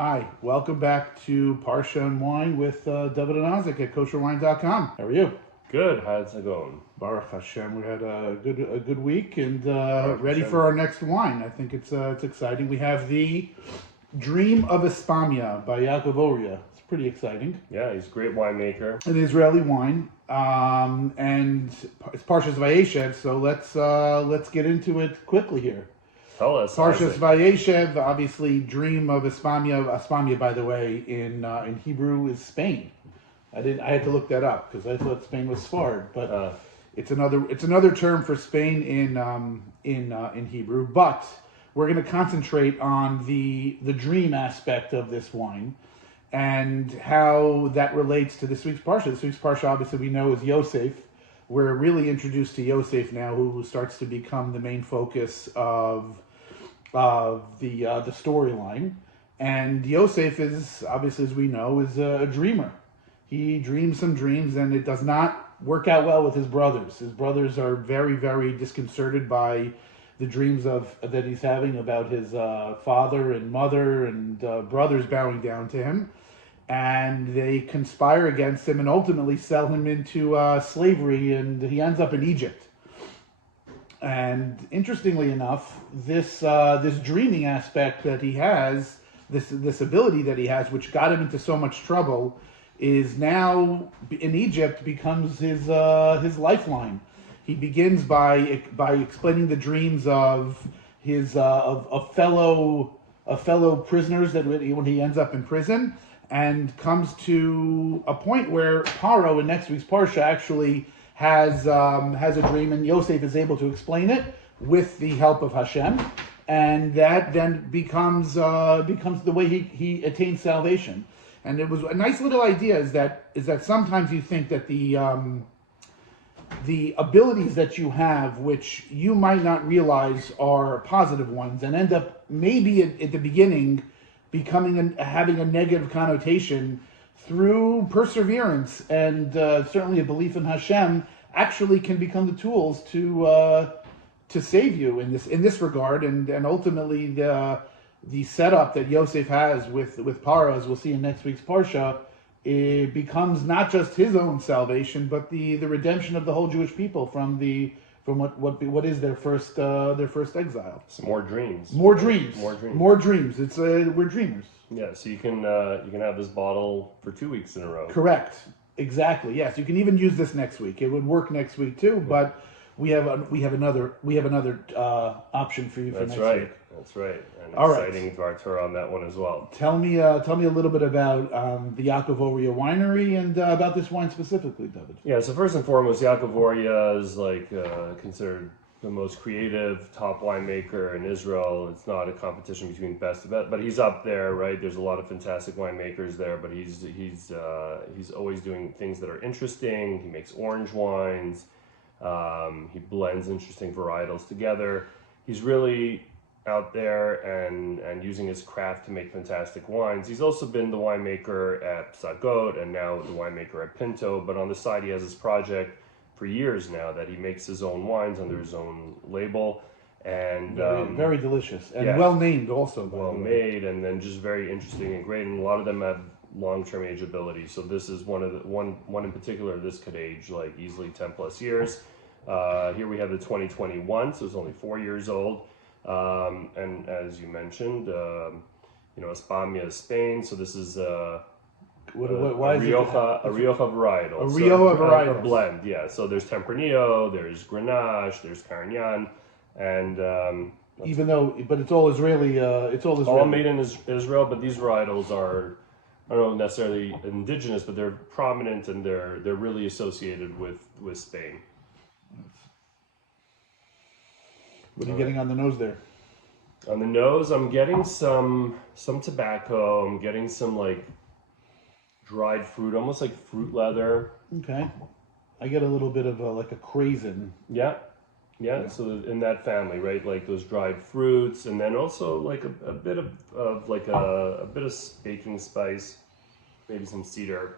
Hi, welcome back to Parsha and Wine with David and Isaac at Kosherwine.com. How are you? Good. How's it going? Baruch Hashem. We had a good week and ready Hashem. for our next wine. I think it's exciting. We have the Dream of Espamia by Yaakov Oryah. It's pretty exciting. Yeah, he's a great winemaker. An Israeli wine, and it's Parshas Vayeshev. So let's get into it quickly here. Tell us. Parshas Isaac. Vayeshev, obviously, Dream of Espamia. Espamia, by the way, in Hebrew is Spain. I had to look that up because I thought Spain was Sfard, but it's another term for Spain in Hebrew. But we're going to concentrate on the dream aspect of this wine and how that relates to this week's Parsha. This week's Parsha, obviously, we know is Yosef. We're really introduced to Yosef now, who starts to become the main focus of the storyline. And Yosef is, obviously, as we know, is a dreamer. He dreams some dreams, and it does not work out well with his brothers. His brothers are very, very disconcerted by the dreams that he's having about his father and mother and brothers bowing down to him. And they conspire against him and ultimately sell him into slavery, and he ends up in Egypt. And interestingly enough, this dreaming aspect that he has, this ability that he has, which got him into so much trouble, is now in Egypt becomes his lifeline. He begins by explaining the dreams of his of fellow prisoners that when he ends up in prison, and comes to a point where Pharaoh in next week's Parsha actually has a dream, and Yosef is able to explain it with the help of Hashem, and that then becomes the way he attains salvation. And it was a nice little idea is that sometimes you think that the abilities that you have, which you might not realize are positive ones, and end up maybe at the beginning having a negative connotation, through perseverance and certainly a belief in Hashem, actually can become the tools to save you in this regard, and ultimately the setup that Yosef has with Pharaoh, as we'll see in next week's Parsha, it becomes not just his own salvation, but the redemption of the whole Jewish people from what is their first exile. Some more dreams. More dreams. It's we're dreamers. Yeah, so you can have this bottle for 2 weeks in a row. Correct. Exactly. Yes, you can even use this next week. It would work next week too, but we have another option for you for next week. That's right. And All exciting Torah on that one as well. Tell me a little bit about the Yaakov Oryah winery and about this wine specifically, David. Yeah. So first and foremost, Yaakov Oryah is considered the most creative top winemaker in Israel. It's not a competition between best and best, but he's up there, right? There's a lot of fantastic winemakers there, but he's always doing things that are interesting. He makes orange wines. He blends interesting varietals together. He's really out there and using his craft to make fantastic wines. He's also been the winemaker at Psagot and now the winemaker at Pinto, but on the side he has this project for years now that he makes his own wines under his own label, and very delicious and well named also. Well made, and then just very interesting and great, and a lot of them have long-term ageability. So this is one in particular. This could age like easily 10+ years. Here we have the 2021, so it's only 4 years old. And as you mentioned, Espamia is Spain, so this is a Rioja varietal. A Rioja varietal. A blend, yeah. So there's Tempranillo, there's Grenache, there's Carignan, and but it's all Israeli. It's all Israeli. All made in Israel, but these varietals are, I don't know necessarily indigenous, but they're prominent and they're really associated with Spain. What are you getting on the nose there? On the nose, I'm getting some tobacco. I'm getting some like dried fruit, almost like fruit leather. Okay, I get a little bit of a craisin. Yeah. So in that family, right? Like those dried fruits, and then also like a bit of baking spice, maybe some cedar